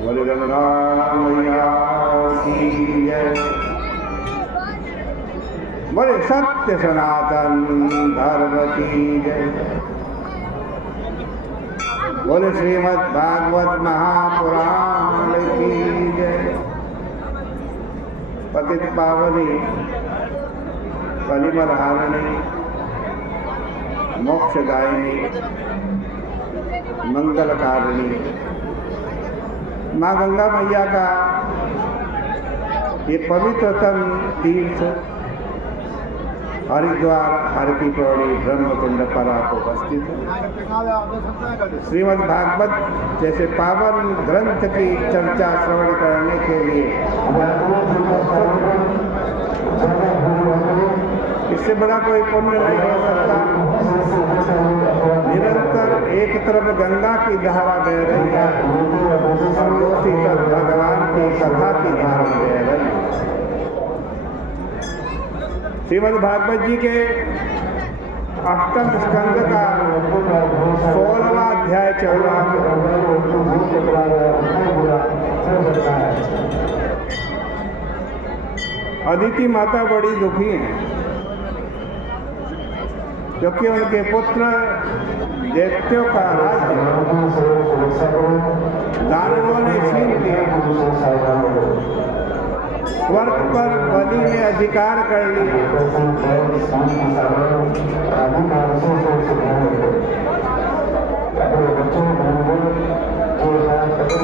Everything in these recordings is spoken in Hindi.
बोले गंगा मैया की जय। बोले सत्य सनातन धर्म की जय। बोले श्रीमद् भागवत महापुराण की जय। पतित पावनी कलिमल हारिणी मोक्षदायिनी मंगलकारिणी माँ गंगा मैया का ये पवित्रतम तीर्थ हरिद्वार हर की पौड़ी ब्रह्मकुंड पर आप उपस्थित है। श्रीमद् भागवत जैसे पावन ग्रंथ की चर्चा श्रवण करने के लिए इससे बड़ा कोई पुण्य नहीं हो सकता। निरंतर एक तरफ गंगा की धारा बह रही है और दूसरी तरफ भगवान की कथा की धारा बह रही है। श्रीमद् भागवत जी के अष्टम स्कंद का 16वां अध्याय चल रहा है। अदिति माता बड़ी दुखी हैं क्योंकि उनके पुत्र दैत्यों का राज्य दानवों ने छीन लिया। स्वर्ग पर बलि ने अधिकार कर लिया।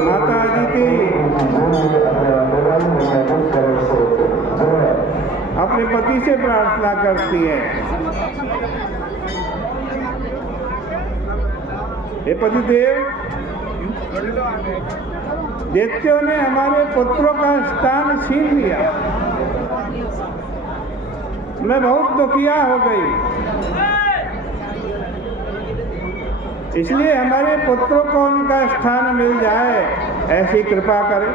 माता अदिति अपने पति से प्रार्थना करती है, हे पतिदेव, दैत्यों ने हमारे पुत्रों का स्थान छीन लिया। मैं बहुत दुखिया हो गई, इसलिए हमारे पुत्रों को उनका स्थान मिल जाए, ऐसी कृपा करें।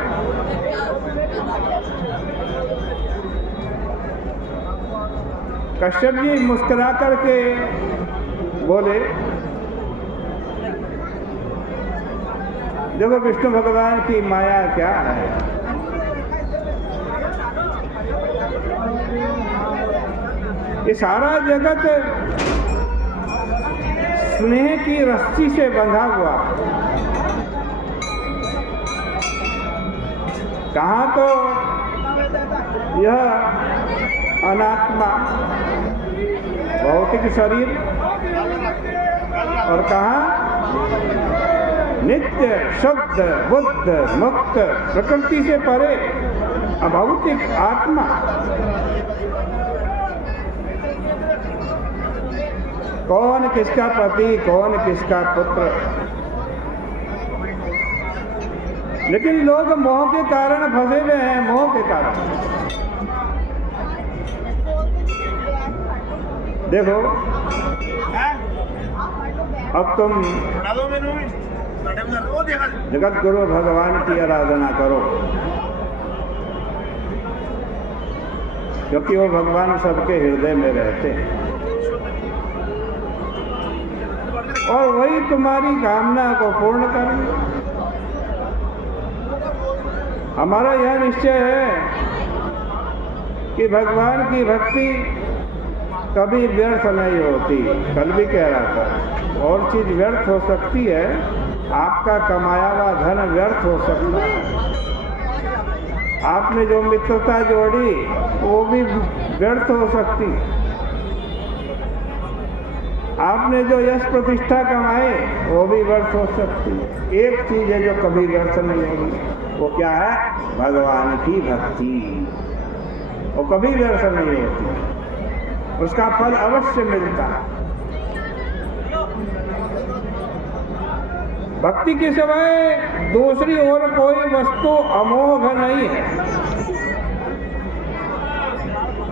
कश्यप जी मुस्कुरा करके बोले, देखो विष्णु भगवान की माया क्या है। ये सारा जगत स्नेह की रस्सी से बंधा हुआ। कहाँ तो यह अनात्मा भौतिक शरीर और कहाँ नित्य शुद्ध बुद्ध मुक्त प्रकृति से परे अभौतिक आत्मा। कौन किसका पति, कौन किसका पुत्र। लेकिन लोग मोह के कारण फंसे हुए हैं, मोह के कारण। देखो अब तुम जगत गुरु भगवान की आराधना करो, क्योंकि वो भगवान सबके हृदय में रहते हैं और वही तुम्हारी कामना को पूर्ण करेंगे। हमारा यह निश्चय है कि भगवान की भक्ति कभी व्यर्थ नहीं होती। कल भी कह रहा था, और चीज व्यर्थ हो सकती है, आपका कमाया हुआ धन व्यर्थ हो सकता है। आपने जो मित्रता जोड़ी वो भी व्यर्थ हो सकती। आपने जो यश प्रतिष्ठा कमाए वो भी व्यर्थ हो सकती। एक चीज है जो कभी व्यर्थ नहीं होगी, वो क्या है? भगवान की भक्ति। वो कभी व्यर्थ नहीं होती, उसका फल अवश्य मिलता है। भक्ति के सिवाय दूसरी और कोई वस्तु अमोघ नहीं है।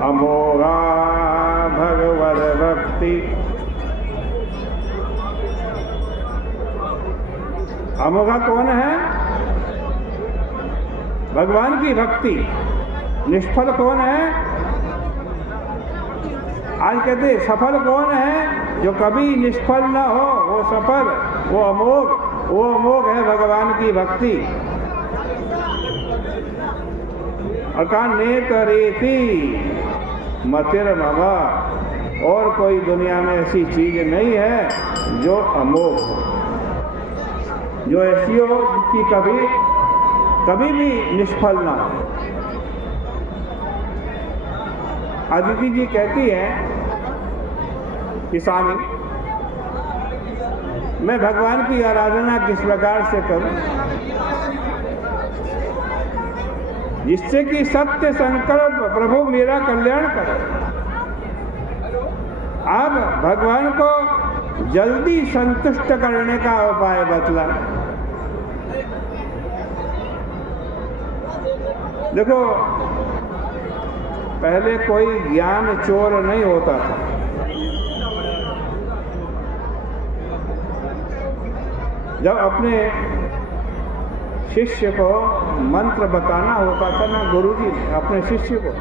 अमोघा भगवद भक्ति। अमोघा कौन है? भगवान की भक्ति। निष्फल कौन है? आज कहते सफल कौन है? जो कभी निष्फल न हो वो सफल, वो अमोघ है भगवान की भक्ति। और कहा नेतरेति मतिर्मम, और कोई दुनिया में ऐसी चीज नहीं है जो अमोघ हो, जो ऐसी हो कि कभी भी निष्फल ना हो। अदिति जी कहती है कि स्वामी, मैं भगवान की आराधना किस प्रकार से करूं जिससे कि सत्य संकल्प प्रभु मेरा कल्याण करे। आप भगवान को जल्दी संतुष्ट करने का उपाय बतला। देखो, पहले कोई ज्ञान चोर नहीं होता था। जब अपने शिष्य को मंत्र बताना होता था ना, गुरुजी ने अपने शिष्य को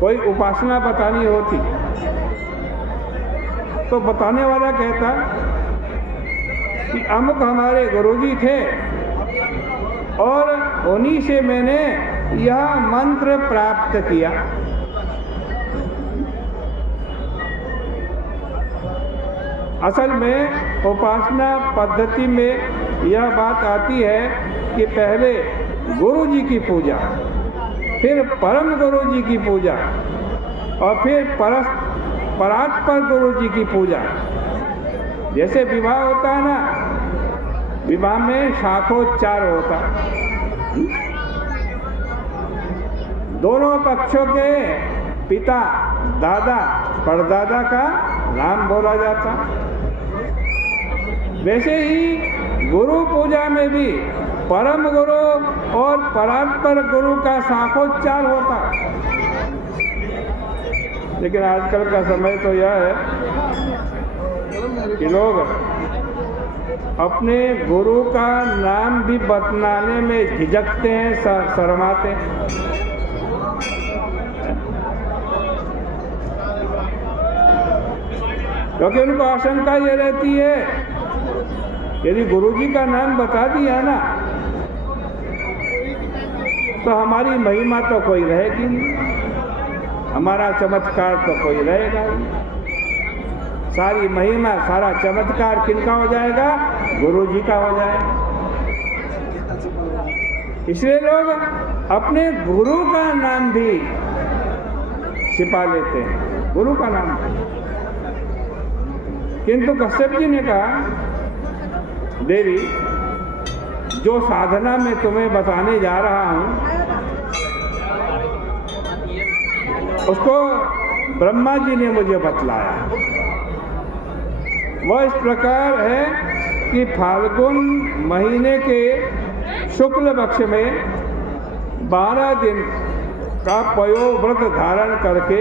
कोई उपासना बतानी होती तो बताने वाला कहता कि अमुक हमारे गुरुजी थे और उन्हीं से मैंने यह मंत्र प्राप्त किया। असल में उपासना पद्धति में यह बात आती है कि पहले गुरु जी की पूजा, फिर परम गुरु जी की पूजा और फिर परात्पर गुरु जी की पूजा। जैसे विवाह होता है ना, विवाह में शाखोच्चार होता, दोनों पक्षों के पिता दादा परदादा का नाम बोला जाता। वैसे ही गुरु पूजा में भी परम गुरु और परात्पर गुरु का शाखोच्चार होता। लेकिन आजकल का समय तो यह है कि लोग अपने गुरु का नाम भी बतलाने में झिझकते हैं, शर्माते हैं। क्योंकि उनको आशंका ये रहती है, यदि गुरुजी का नाम बता दिया ना तो हमारी महिमा तो कोई रहेगी नहीं, हमारा चमत्कार तो कोई रहेगा नहीं। सारी महिमा सारा चमत्कार किनका हो जाएगा? गुरुजी का हो जाएगा। इसलिए लोग अपने गुरु का नाम भी छिपा लेते हैं, गुरु का नाम। किंतु कश्यप जी ने कहा, देवी, जो साधना मैं तुम्हें बताने जा रहा हूं उसको ब्रह्मा जी ने मुझे बतलाया। वह इस प्रकार है कि फाल्गुन महीने के शुक्ल पक्ष में 12 दिन का पयोव्रत धारण करके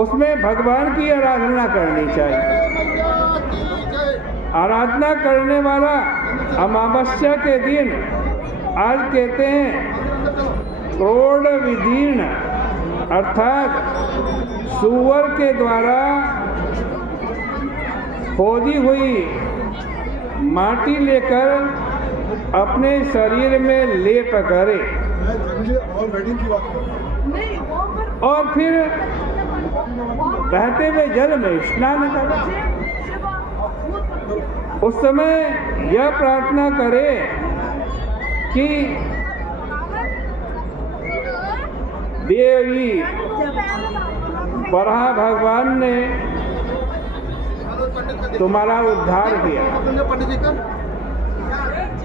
उसमें भगवान की आराधना करनी चाहिए। आराधना करने वाला अमावस्या के दिन, आज कहते हैं क्रोड़ विदीर्ण, अर्थात सूअर के द्वारा खोदी हुई माटी लेकर अपने शरीर में लेप करे और फिर बहते हुए जल में स्नान करे। उस समय यह प्रार्थना करे कि देवी बराह भगवान ने तुम्हारा उद्धार किया।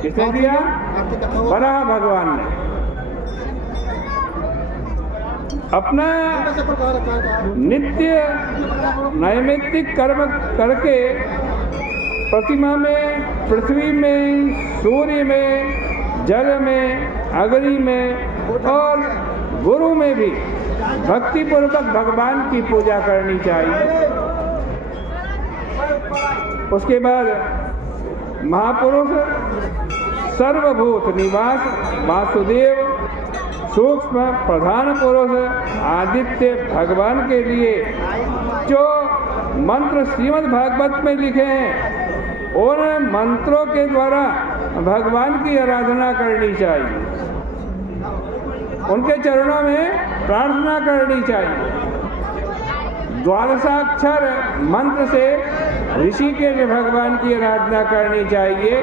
किसने किया? बराह भगवान ने। अपना नित्य नैमित्तिक कर्म करके प्रतिमा में, पृथ्वी में, सूर्य में, जल में, अग्नि में और गुरु में भी भक्ति पूर्वक भगवान की पूजा करनी चाहिए। उसके बाद महापुरुष सर्वभूत निवास वासुदेव सूक्ष्म प्रधान पुरुष आदित्य भगवान के लिए जो मंत्र श्रीमद् भागवत में लिखे हैं और मंत्रों के द्वारा भगवान की आराधना करनी चाहिए, उनके चरणों में प्रार्थना करनी चाहिए। द्वादशाक्षर मंत्र से ऋषिकेश भगवान की आराधना करनी चाहिए।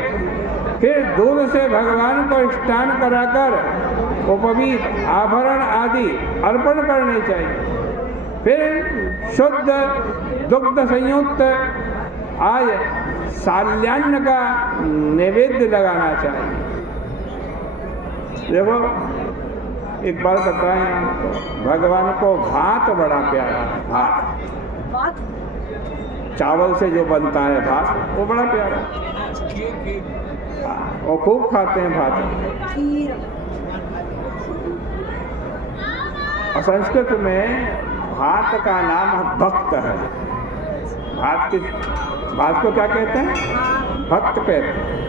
फिर दूध से भगवान को स्नान कराकर उपवीत आभरण आदि अर्पण करने चाहिए। फिर शुद्ध दुग्ध संयुक्त आज साल्यान्न का नैवेद्य लगाना चाहिए। देखो एक बार बताएं आपको, भगवान को भात बड़ा प्यारा है। भात चावल से जो बनता है भात, वो बड़ा प्यारा है, और खूब खाते हैं भात। और संस्कृत में भात का नाम भक्त है। भात को क्या कहते हैं? भक्त कहते हैं।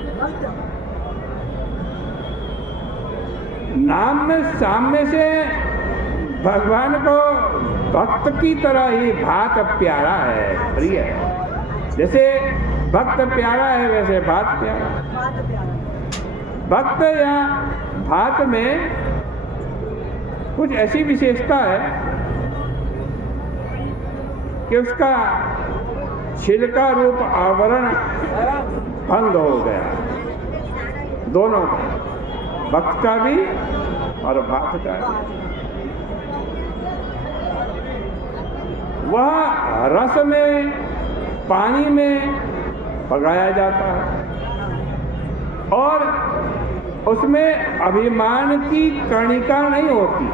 नाम में सामने से भगवान को भक्त की तरह ही भात प्यारा है, प्रिय है। जैसे भक्त प्यारा है वैसे भात प्यारा है। भक्त या भात में कुछ ऐसी विशेषता है कि उसका छिलका रूप आवरण भंग हो गया, दोनों का, भक्त का भी और भात का भी। वह रस में, पानी में पकाया जाता है और उसमें अभिमान की कणिका नहीं होती,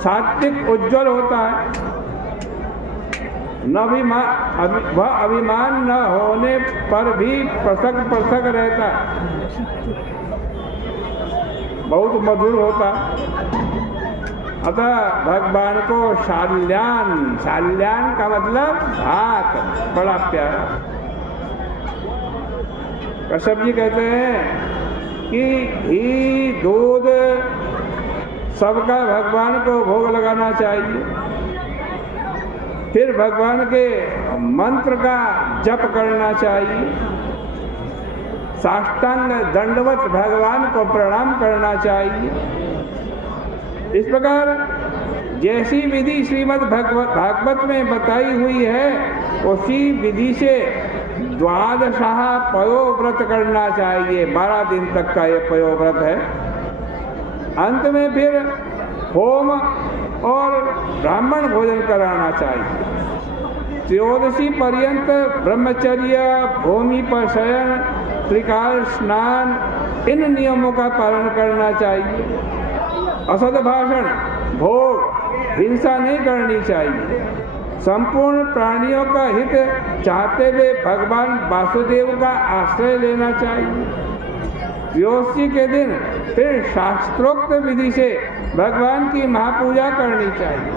सात्विक उज्ज्वल होता है। वह अभिमान न होने पर भी पसक पसक रहता है, बहुत मधुर होता। अतः भगवान को शाल्यान का मतलब भात बड़ा प्यारा। कश्यप जी कहते हैं कि घी दूध सबका भगवान को भोग लगाना चाहिए। फिर भगवान के मंत्र का जप करना चाहिए। साष्टांग दंडवत भगवान को प्रणाम करना चाहिए। इस प्रकार जैसी विधि श्रीमद् भागवत में बताई हुई है, उसी विधि से द्वादशः पयोव्रत करना चाहिए। 12 दिन तक का ये पयोव्रत है। अंत में फिर होम और ब्राह्मण भोजन कराना चाहिए। त्रयोदशी पर्यंत ब्रह्मचर्य, भूमि पर शयन, त्रिकाल स्नान, इन नियमों का पालन करना चाहिए। असद भाषण, भोग, हिंसा नहीं करनी चाहिए। संपूर्ण प्राणियों का हित चाहते हुए भगवान वासुदेव का आश्रय लेना चाहिए। त्रयोदशी के दिन फिर शास्त्रोक्त विधि से भगवान की महापूजा करनी चाहिए,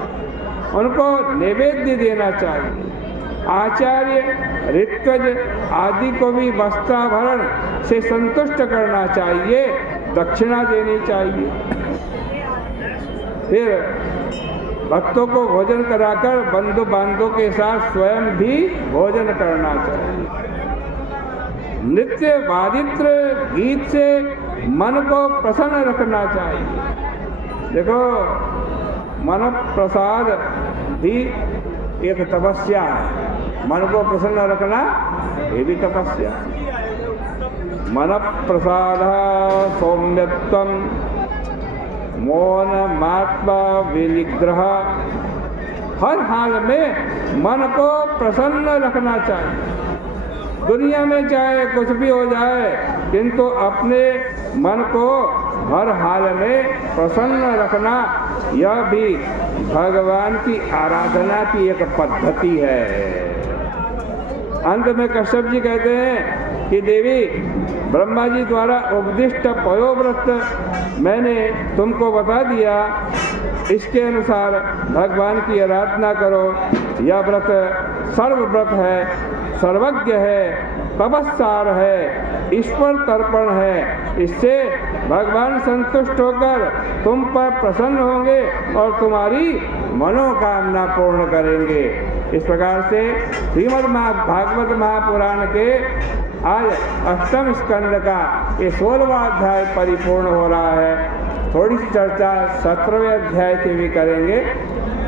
उनको नैवेद्य देना चाहिए। आचार्य, ऋत्विज आदि को भी वस्त्राभरण से संतुष्ट करना चाहिए, दक्षिणा देनी चाहिए। फिर भक्तों को भोजन कराकर बंधु बांधवों के साथ स्वयं भी भोजन करना चाहिए। नृत्य वादित्र गीत से मन को प्रसन्न रखना चाहिए। देखो, मन प्रसाद भी एक तपस्या है। मन को प्रसन्न रखना ये भी तपस्या है। मन प्रसाद सौम्यत्वम मौनमात्मा विनिग्रह। हर हाल में मन को प्रसन्न रखना चाहिए। दुनिया में चाहे कुछ भी हो जाए, किंतु अपने मन को हर हाल में प्रसन्न रखना, यह भी भगवान की आराधना की एक पद्धति है। अंत में कश्यप जी कहते हैं कि देवी, ब्रह्मा जी द्वारा उपदिष्ट पयोव्रत मैंने तुमको बता दिया। इसके अनुसार भगवान की आराधना करो। यह व्रत सर्वव्रत है, सर्वज्ञ है, तपस्सार है, ईश्वर तर्पण है। इससे भगवान संतुष्ट होकर तुम पर प्रसन्न होंगे और तुम्हारी मनोकामना पूर्ण करेंगे। इस प्रकार से श्रीमद् भागवत महापुराण के आज 8वें स्कंद का ये 16वां अध्याय परिपूर्ण हो रहा है। थोड़ी सी चर्चा 17वें अध्याय की भी करेंगे।